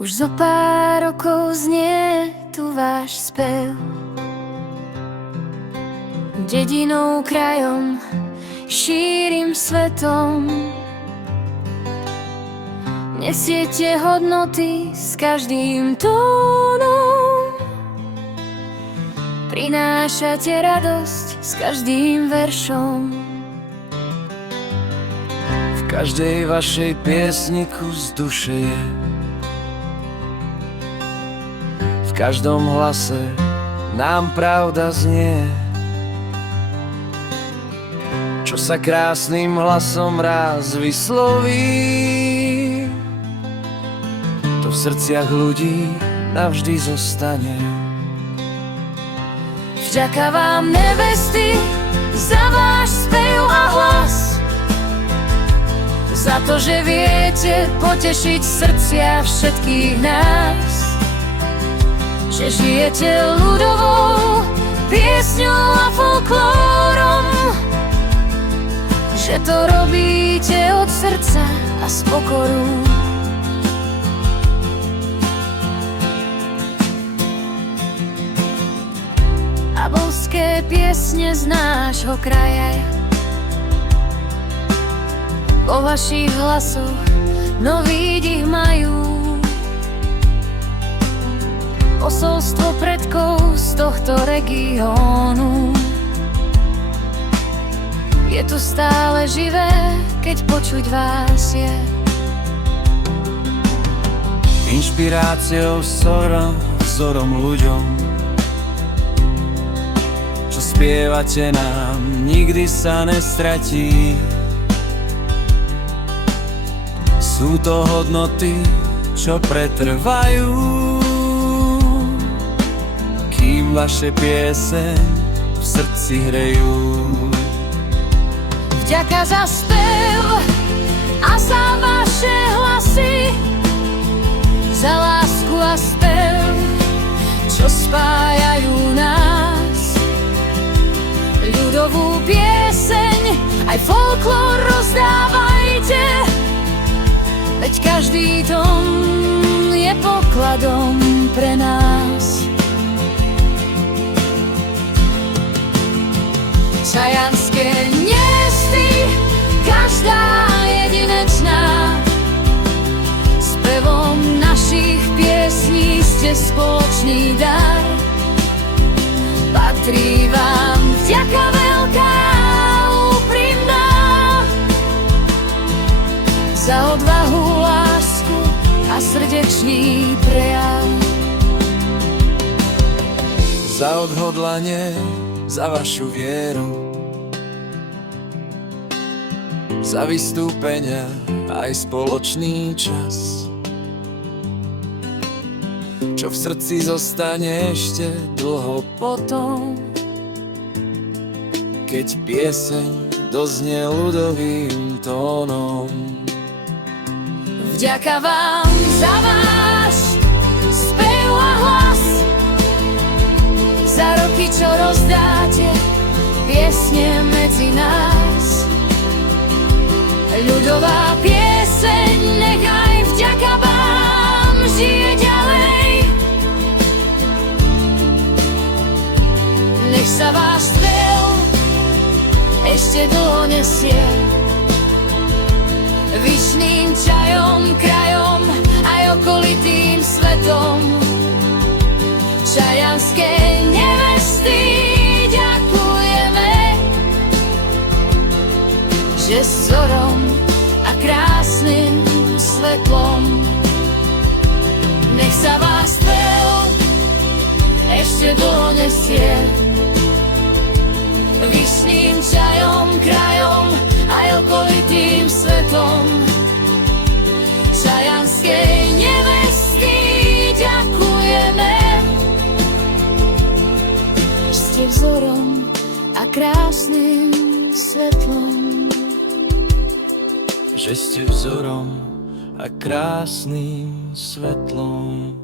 Už zo pár rokov znie tu váš spev. Dedinou, krajom, šírim svetom. Nesiete hodnoty s každým tónom. Prinášate radosť s každým veršom. V každej vašej piesni kus duše je. V každom hlase nám pravda znie. Čo sa krásnym hlasom raz vysloví, to v srdciach ľudí navždy zostane. Vďaka vám, nevesty, za váš spev a hlas, za to, že viete potešiť srdcia všetkých nás, že žijete ľudovou piesňou a folklórom, že to robíte od srdca a z pokoru. A božské piesne z nášho kraja vo vašich hlasoch nový dých majú. Posolstvo predkov z tohto regiónu je tu stále živé, keď počuť vás je. Inšpiráciou, vzorom ľuďom, čo spievate nám, nikdy sa nestratí. Sú to hodnoty, čo pretrvajú, kým vaše pieseň v srdci hrejú. Vďaka za spev a za vaše hlasy, za lásku a spev, čo spájajú nás. Ľudovú pieseň aj folklór rozdávajte, veď každý tón je pokladom pre nás. Čajanské nevesty, každá jedinečná, spevom našich piesní ste spoločný dar. Patrí vám vďaka veľká, úprimná, za odvahu, lásku a srdečný prejav. Za odhodlanie, za vašu vieru, za vystúpenia aj spoločný čas, čo v srdci zostane ešte dlho potom, keď pieseň doznie ľudovým tónom. Vďaka vám za váš spev a hlas, za roky, čo rozdáte piesne medzi nás. Ľudová pieseň, nech aj vďaka vám žije ďalej. Nech sa váš spev ešte dlho nesie vyšným čajom, krajom aj okolitým svetom. Čajanské nevesty, ďakujeme, že s vzorom a krásnym svetlom. Nech sa váš spev ešte dlho nesie vyšným čajom, krajom aj okolitým svetom. Čajanskej nevesty, ďakujeme, ste vzorom a krásnym svetlom. Že ste vzorom a krásnym svetlom.